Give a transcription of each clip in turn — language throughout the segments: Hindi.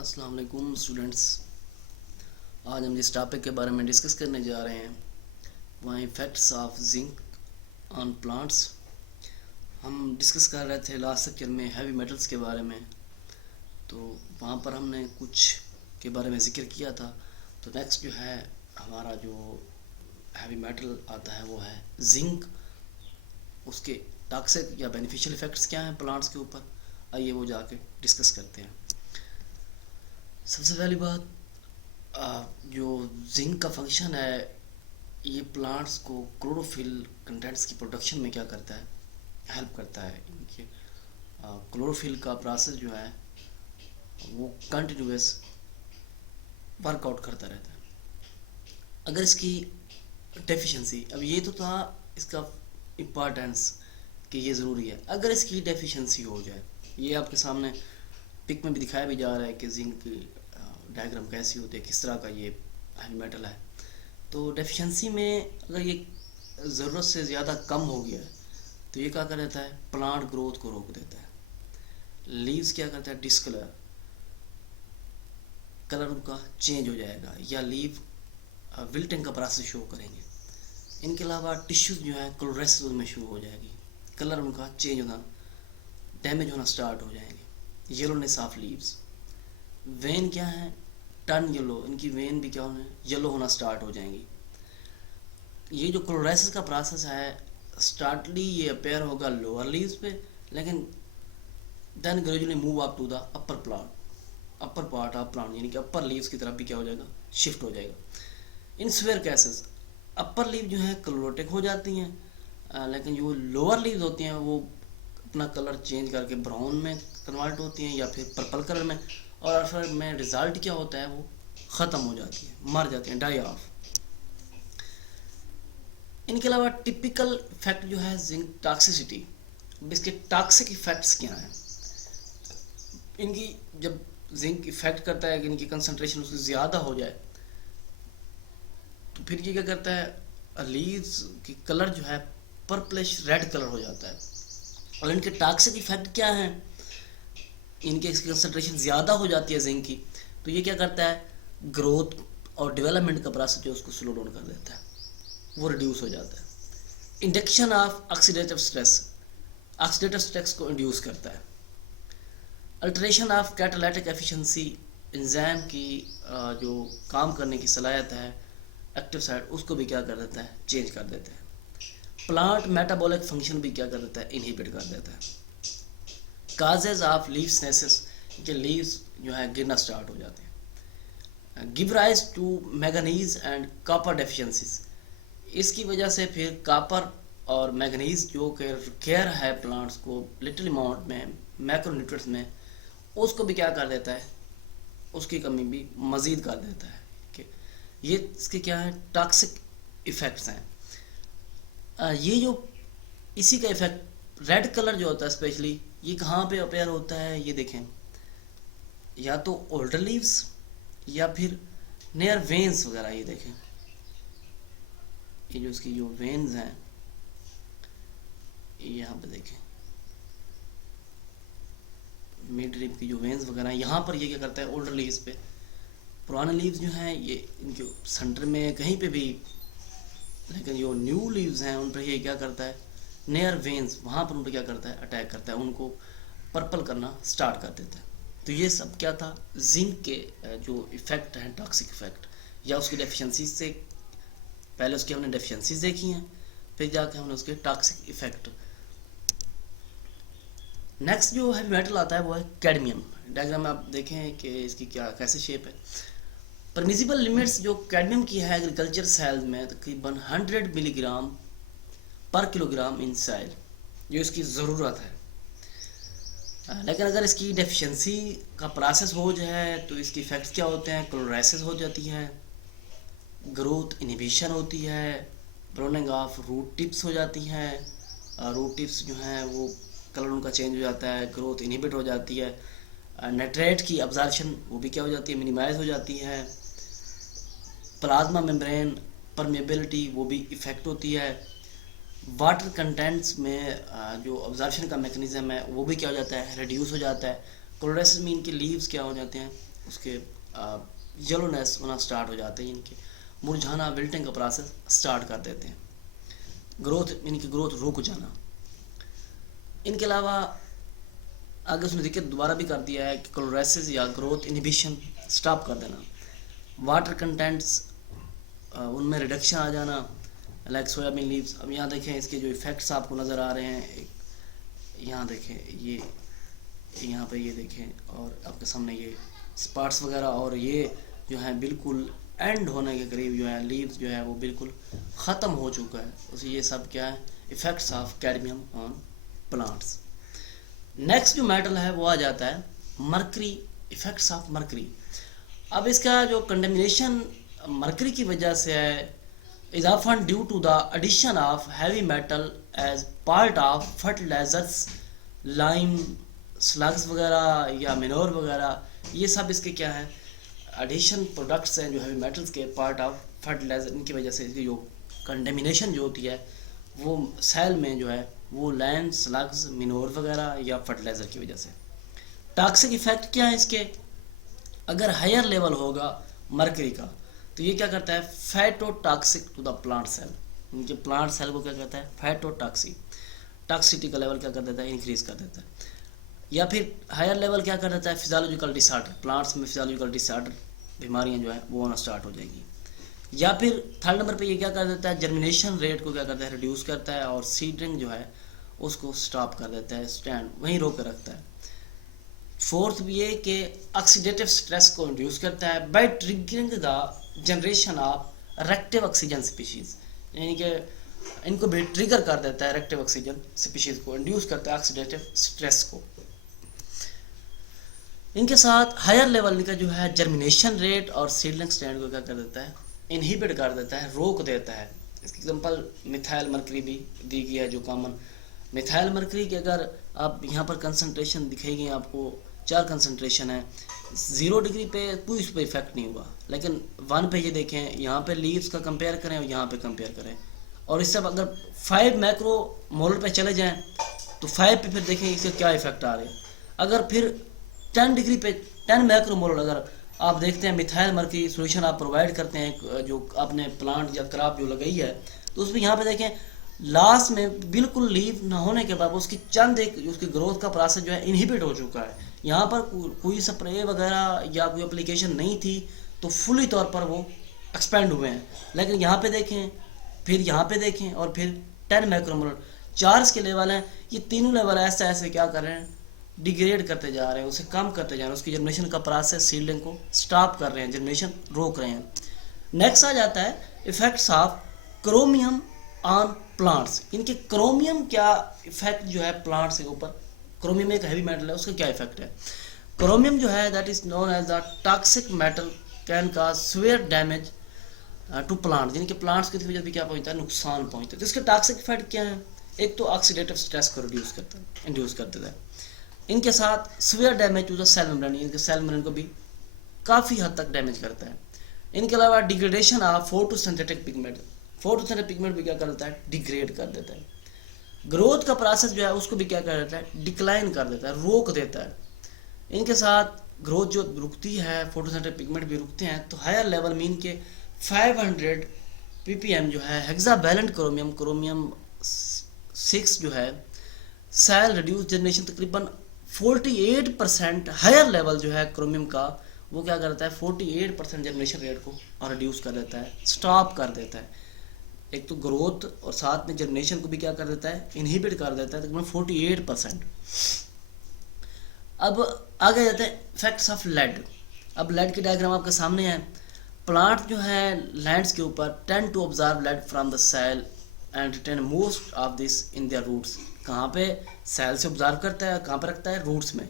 अस्सलाम वालेकुम स्टूडेंट्स। आज हम जिस टॉपिक के बारे में डिस्कस करने जा रहे हैं वह effects of zinc on plants. हम डिस्कस कर रहे थे लास्ट लेक्चर में हैवी मेटल्स के बारे में, तो वहाँ पर हमने कुछ के बारे में ज़िक्र किया था। तो नेक्स्ट जो है हमारा जो हैवी मेटल आता है वो है जिंक। उसके टॉक्सिक या बेनिफिशियल इफ़ेक्ट्स क्या हैं प्लांट्स के ऊपर, आइए वो जाके डिस्कस करते हैं। सबसे पहली बात, जो जिंक का फंक्शन है, ये प्लांट्स को क्लोरोफिल कंटेंट्स की प्रोडक्शन में क्या करता है, हेल्प करता है। इनके क्लोरोफिल का प्रोसेस जो है वो कंटिन्यूस वर्कआउट करता रहता है। अगर इसकी डेफिशिएंसी, अब ये तो था इसका इम्पॉर्टेंस कि ये ज़रूरी है, अगर इसकी डेफिशिएंसी हो जाए, ये आपके सामने पिक में भी दिखाया भी जा रहा है कि जिंक की डायग्राम कैसी होती है, किस तरह का ये हैवी मेटल है। तो डेफिशिएंसी में अगर ये ज़रूरत से ज़्यादा कम हो गया है तो ये क्या कर देता है, प्लांट ग्रोथ को रोक देता है। लीव्स क्या करता है, डिसकलर, कलर उनका चेंज हो जाएगा या लीव विल्टिंग का प्रोसेस शो करेंगे। इनके अलावा टिश्यूज जो है क्लोरेसिस में शुरू हो जाएगी, कलर उनका चेंज होना, डैमेज होना स्टार्ट हो जाएंगे। येलोनेस ऑफ लीव्स, वेन क्या है, टर्न येलो, इनकी वेन भी क्या होना है, येलो होना स्टार्ट हो जाएंगी। ये जो क्लोरेसिस का प्रोसेस है, स्टार्टली ये अपेयर होगा लोअर लीव्स पे, लेकिन then gradually move up to the upper plant, upper part of plant, यानी कि अपर लीव्स की तरफ भी क्या हो जाएगा, शिफ्ट हो जाएगा। इन स्वेयर केसेस अपर लीव जो है क्लोरोटिक हो जाती हैं, लेकिन जो लोअर लीव्स होती हैं वो अपना कलर चेंज करके ब्राउन में कन्वर्ट होती हैं या फिर पर्पल कलर में, और फिर में रिजल्ट क्या होता है, वो ख़त्म हो जाती है, मर जाती हैं, डाई ऑफ। इनके अलावा टिपिकल इफेक्ट जो है जिंक टॉक्सिसिटी, इसके टॉक्सिक इफेक्ट्स क्या हैं। इनकी जब जिंक इफेक्ट करता है कि इनकी कंसंट्रेशन उससे ज़्यादा हो जाए तो फिर ये क्या करता है, लीव्स की कलर जो है पर्पलिश रेड कलर हो जाता है। और इनके टॉक्सिक इफेक्ट क्या हैं, इनकी कंसंट्रेशन ज़्यादा हो जाती है जिंक की, तो ये क्या करता है, ग्रोथ और डेवलपमेंट का प्रोसेस जो उसको स्लो डाउन कर देता है, वो रिड्यूस हो जाता है। Induction of oxidative stress, oxidative stress को इंड्यूस करता है। Alteration of catalytic efficiency, enzyme की जो काम करने की सलाहियत है एक्टिव साइड, उसको भी क्या कर देता है, चेंज कर देता है। प्लांट मेटाबॉलिक फंक्शन भी क्या कर देता है, इनहिबिट कर देता है। काजेज ऑफ लीव्सनेसेस, के लीव्स जो है गिरना स्टार्ट हो जाते हैं। Give rise to manganese and copper deficiencies, इसकी वजह से फिर कॉपर और मैंगनीज जो कि केयर है प्लांट्स को लिटिल अमाउंट में मैक्रोन्यूट्रिएंट्स में, उसको भी क्या कर देता है, उसकी कमी भी मज़ीद कर देता है। कि ये इसके क्या है, टॉक्सिक इफ़ेक्ट्स हैं। ये जो इसी का इफ़ेक्ट रेड कलर जो होता है स्पेशली, ये कहाँ पे अपेयर होता है, ये देखें, या तो ओल्डर लीव्स या फिर नियर वेन्स वगैरह। ये देखें, ये जो इसकी जो वेन्स हैं, यहाँ पे देखें मिड रिब की जो वेन्स वगैरह, यहाँ पर ये क्या करता है, ओल्डर लीव्स पे, पुराने लीव्स जो हैं ये इनके सेंटर में कहीं पे भी, लेकिन जो न्यू लीव्स हैं उन पर ये क्या करता है, नियर वेन्स, वहाँ पर उन पर क्या करता है, अटैक करता है, उनको पर्पल करना स्टार्ट कर देता है। तो ये सब क्या था, जिंक के जो इफ़ेक्ट हैं, टॉक्सिक इफ़ेक्ट या उसकी डेफिशिएंसी से, पहले उसकी हमने डेफिशिएंसीज देखी हैं, फिर जाके हमने उसके टॉक्सिक इफ़ेक्ट। नेक्स्ट जो हैवी मेटल आता है वो है कैडमियम। डायग्राम में आप देखें कि इसकी क्या कैसे शेप है। परमिसिबल लिमिट्स जो कैडमियम की है एग्रीकल्चर सेल में तकरीबन 100 मिलीग्राम पर किलोग्राम इन सेल, जो इसकी ज़रूरत है। लेकिन अगर इसकी डेफिशिएंसी का प्रोसेस हो जाए तो इसकी इफ़ेक्ट्स क्या होते हैं, क्लोरोसिस हो जाती है, ग्रोथ इनहिबिशन होती है, ब्राउनिंग ऑफ रूट टिप्स हो जाती हैं, रूट टिप्स जो हैं वो कलर उनका चेंज हो जाता है, ग्रोथ इनहिबिट हो जाती है, नाइट्रेट की अब्जॉर्प्शन वो भी क्या हो जाती है, मिनिमाइज हो जाती है, प्लाज्मा मेम्ब्रेन परमेबिलिटी वो भी इफ़ेक्ट होती है, वाटर कंटेंट्स में जो अब्जॉर्प्शन का मैकेनिज्म है वो भी क्या हो जाता है, रिड्यूस हो जाता है। क्लोरोसिस में इनके लीव्स क्या हो जाते हैं, उसके येलोनेस होना स्टार्ट हो जाते हैं, इनके मुरझाना, विल्टिंग का प्रोसेस स्टार्ट कर देते हैं, ग्रोथ, इनकी ग्रोथ रुक जाना। इनके अलावा आगे उसने जिक्र दोबारा भी कर दिया है कि क्लोरेसिस या ग्रोथ इनहिबिशन स्टॉप कर देना, वाटर कंटेंट्स उनमें रिडक्शन आ जाना, लाइक सोयाबीन लीव्स। अब यहाँ देखें इसके जो इफ़ेक्ट्स आपको नज़र आ रहे हैं, यहाँ देखें, ये यहाँ पे ये देखें, और आपके सामने ये स्पॉट्स वगैरह, और ये जो है बिल्कुल एंड होने के करीब जो है लीव्स जो है वो बिल्कुल ख़त्म हो चुका है। उसे ये सब क्या है, effects of cadmium on plants. Next जो मेटल है वो आ जाता है मरकरी, इफ़ेक्ट्स ऑफ मरकरी। अब इसका जो कंडेमिनेशन मरकरी की वजह से है is often due to the addition of heavy metal as part of fertilizers, lime, slugs वगैरह या मिनोर वगैरह, ये सब इसके क्या है, एडिशन प्रोडक्ट्स हैं जो हैवी मेटल्स के पार्ट ऑफ फर्टिलाइजर। इनकी वजह से इसकी जो कंडेमिनेशन जो होती है वो सेल में जो है वो लाइम, स्लग्स, मिनोर वगैरह या फर्टिलाइज़र की वजह से। टॉक्सिक इफेक्ट क्या है इसके, अगर हायर लेवल होगा मरकरी का तो ये क्या करता है, फैटोटॉक्सिक टू द प्लांट सेल, उनके प्लांट सेल को क्या कहता है, फैटोटॉक्सिक, टॉक्सिसिटी का लेवल क्या कर देता है, इंक्रीज कर देता है। या फिर हायर लेवल क्या कर देता है, फिजियोलॉजिकल डिसऑर्डर, प्लांट्स में फिजियोलॉजिकल डिसऑर्डर, बीमारियां जो है वो होना स्टार्ट हो जाएगी। या फिर थर्ड नंबर पे ये क्या कर देता है, जर्मिनेशन रेट को क्या करता है, रिड्यूस करता है, और सीडरिंग जो है उसको स्टॉप कर देता है, स्टैंड वहीं रोक कर रखता है। फोर्थ भी ये कि ऑक्सीडेटिव स्ट्रेस को इंड्यूस करता है by triggering the generation of reactive oxygen species, यानी कि इनको भी ट्रिगर कर देता है, रेक्टिव ऑक्सीजन स्पीशीज को इंड्यूस करता है ऑक्सीडेटिव स्ट्रेस को। इनके साथ हायर लेवल का जो है जर्मिनेशन रेट और सीडलिंग स्टैंड को क्या कर देता है, इनहिबिट कर देता है, रोक देता है। इसकी एग्जांपल मिथाइल मरकरी भी दी गई है, जो कॉमन मिथाइल मरकरी की अगर आप यहाँ पर कंसंट्रेशन दिखेगी आपको, 4 कंसंट्रेशन है, 0 डिग्री पे कोई इस पर इफेक्ट नहीं हुआ, लेकिन 1 पे ये देखें, यहाँ पे लीव्स का कंपेयर करें और यहाँ पे कंपेयर करें, और इससे अगर 5 मैक्रो मोलर पे चले जाएं तो 5 पे फिर देखें इसके क्या इफेक्ट आ रहे हैं। अगर फिर 10 डिग्री पे 10 मैक्रो मोलर अगर आप देखते हैं मिथाइल मरकरी सोल्यूशन आप प्रोवाइड करते हैं जो आपने प्लांट या क्रॉप जो लगाई है, तो उसमें यहाँ पे देखें लास्ट में बिल्कुल लीव ना होने के बाद उसकी चंद एक उसकी ग्रोथ का प्रोसेस जो है इनहिबिट हो चुका है। यहाँ पर कोई स्प्रे वगैरह या कोई एप्लीकेशन नहीं थी तो फुली तौर पर वो एक्सपेंड हुए हैं। लेकिन यहाँ पे देखें, फिर यहाँ पे देखें, और फिर 10 माइक्रोमोलर 4 इसके लेवल हैं, ये तीनों लेवल ऐसे ऐसे क्या कर रहे हैं, डिग्रेड करते जा रहे हैं, उसे कम करते जा रहे हैं, उसकी जर्मिनेशन का प्रोसेस सीडलिंग को स्टॉप कर रहे हैं, जर्मिनेशन रोक रहे हैं। नेक्स्ट आ जाता है effects of chromium on plants. इनके क्रोमियम क्या इफेक्ट जो है प्लांट्स के ऊपर, क्रोमियम एक हैवी मेटल है, उसका क्या इफेक्ट है। क्रोमियम जो है that is known as the toxic metal can cause severe damage to plant, जिनके प्लांट्स की वजह से क्या पहुंचता है, नुकसान पहुंचता है। तो इसके टॉक्सिक इफेक्ट क्या है, एक तो ऑक्सीडेटिव स्ट्रेस को रिड्यूस करता है, इंड्यूस कर देता है। इनके साथ severe damage to the cell membrane, इनके सेल मेम्ब्रेन को भी काफ़ी हद तक डैमेज करता है। इनके अलावा degradation of photosynthetic pigment, photosynthetic pigment भी क्या कर देता है, डिग्रेड कर देता है। ग्रोथ का प्रोसेस जो है उसको भी क्या कर देता है, डिक्लाइन कर देता है, रोक देता है। इनके साथ ग्रोथ जो रुकती है, फोटोसिंथेटिक पिगमेंट भी रुकते हैं, तो हायर लेवल में इनके 500 ppm जो है हेक्सावैलेंट क्रोमियम, क्रोमियम 6 जो है सेल रिड्यूस जनरेशन तकरीबन 48% हायर लेवल जो है क्रोमियम का, वो क्या करता है 48% जनरेशन रेट को और रिड्यूस कर देता है, स्टॉप कर देता है। एक तो ग्रोथ और साथ में जनरेशन को भी क्या कर देता है, इनहिबिट कर देता है तकरीबन 48%। अब आगे जाते हैं इफेक्ट्स ऑफ लेड। अब लेड की डायग्राम आपके सामने है। प्लांट जो है लैंड्स के ऊपर tend to absorb lead from the soil and retain most of this in their roots. कहाँ पे, सेल से ऑब्जर्व करता है, कहाँ पे रखता है, रूट्स में।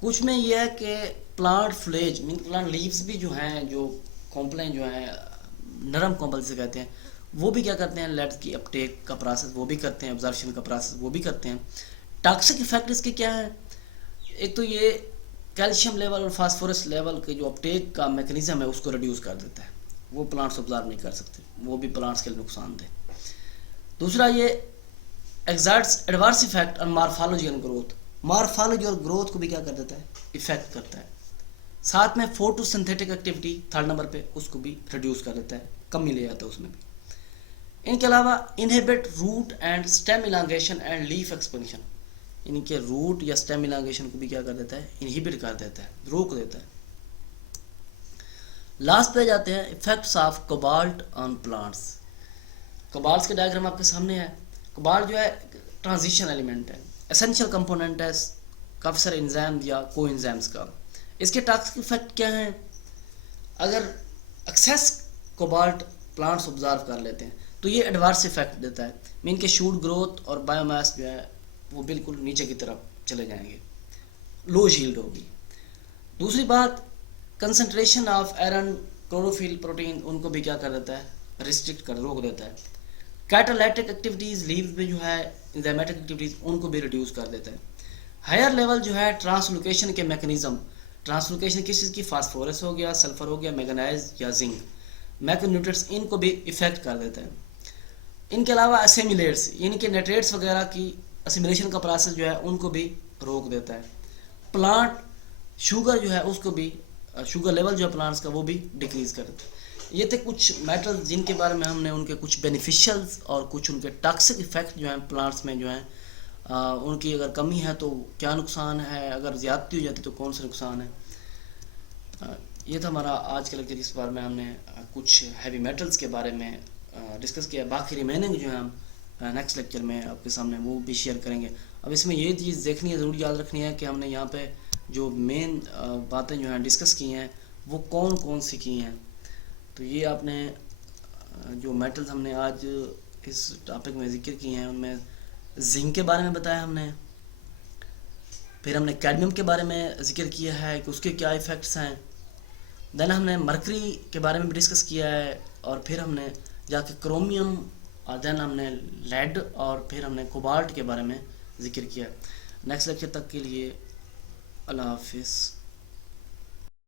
कुछ में ये है कि प्लांट फ्लेज मीन प्लांट लीव्स भी जो हैं, जो कॉम्प्लेन जो हैं, नरम कॉम्पल से कहते हैं, वो भी क्या करते हैं, लेड की अपटेक का प्रोसेस वो भी करते हैं, ऑब्जर्वेशन का प्रोसेस वो भी करते हैं। टॉक्सिक इफेक्ट इसके क्या है, एक तो ये कैल्शियम लेवल और फास्फोरस लेवल के जो अपटेक का मैकेनिज्म है उसको रिड्यूस कर देता है, वो प्लांट्स ऑब्जर्व नहीं कर सकते, वो भी प्लांट्स के लिए नुकसानदेह। दूसरा ये exerts adverse effect on morphology and growth, morphology और ग्रोथ को भी क्या कर देता है, इफेक्ट करता है। साथ में फोटोसिंथेटिक एक्टिविटी थर्ड नंबर पे, उसको भी रिड्यूस कर देता है, कमी ले जाता है उसमें भी। इनके अलावा inhibit root and stem elongation and leaf expansion, इनके रूट या स्टेम इलांगेशन को भी क्या कर देता है, इनहिबिट कर देता है, रोक देता है। लास्ट पे जाते हैं effects of cobalt on plants. Cobalt के डायग्राम आपके सामने है। कोबाल्ट जो है ट्रांजिशन एलिमेंट है, एसेंशियल कंपोनेंट है काफ़ी सारे एंजाइम या कोएंजाइम्स का। इसके टॉक्सिक इफेक्ट क्या हैं? अगर एक्सेस कोबाल्ट प्लांट्स ऑब्जर्व कर लेते हैं तो ये एडवर्स इफेक्ट देता है, मीन के शूट ग्रोथ और बायोमास जो है वो बिल्कुल नीचे की तरफ चले जाएंगे, लो यील्ड होगी। दूसरी बात, concentration of iron, chlorophyll, protein, उनको भी क्या कर देता है, रिस्ट्रिक्ट कर, रोक देता है। कैटालाइटिक एक्टिविटीज़ लीव में जो है एंजाइमेटिक एक्टिविटीज़, उनको भी रिड्यूस कर देता है। हायर लेवल जो है ट्रांसलोकेशन के मैकेनिज्म, ट्रांसलोकेशन किस चीज़ की, फास्फोरस हो गया, सल्फर हो गया, मैग्नीज या जिंक, मैक्रोन्यूट्रिएंट्स, इनको भी इफेक्ट कर देता है। इनके अलावा असेमिलेट्स, यानी कि नाइट्रेट्स वगैरह की असिमिलेशन का प्रोसेस जो है उनको भी रोक देता है। प्लांट शुगर जो है उसको भी, शुगर लेवल जो है प्लांट्स का वो भी डिक्रीज कर देता है। ये थे कुछ मेटल्स जिनके बारे में हमने उनके कुछ बेनिफिशियल्स और कुछ उनके टॉक्सिक इफेक्ट जो हैं प्लांट्स में जो हैं, उनकी अगर कमी है तो क्या नुकसान है, अगर ज़्यादती हो जाती तो कौन सा नुकसान है। ये था हमारा आज का लेक्चर। इस बार में हमने कुछ हैवी मेटल्स के बारे में डिस्कस किया। बाकी रिमेनिंग जो है हम नेक्स्ट लेक्चर में आपके सामने वो भी शेयर करेंगे। अब इसमें ये चीज़ देखनी है, ज़रूर याद रखनी है कि हमने यहाँ पे जो मेन बातें जो हैं डिस्कस की हैं वो कौन कौन सी की हैं। तो ये आपने जो मेटल्स हमने आज इस टॉपिक में जिक्र किए हैं उनमें जिंक के बारे में बताया हमने, फिर हमने कैडमियम के बारे में जिक्र किया है कि उसके क्या इफ़ेक्ट्स हैं, देन हमने मरकरी के बारे में भी डिस्कस किया है, और फिर हमने जाके क्रोमियम, और देन हमने लेड, और फिर हमने कोबाल्ट के बारे में जिक्र किया। नेक्स्ट लेक्चर तक के लिए अल्लाह हाफिज़।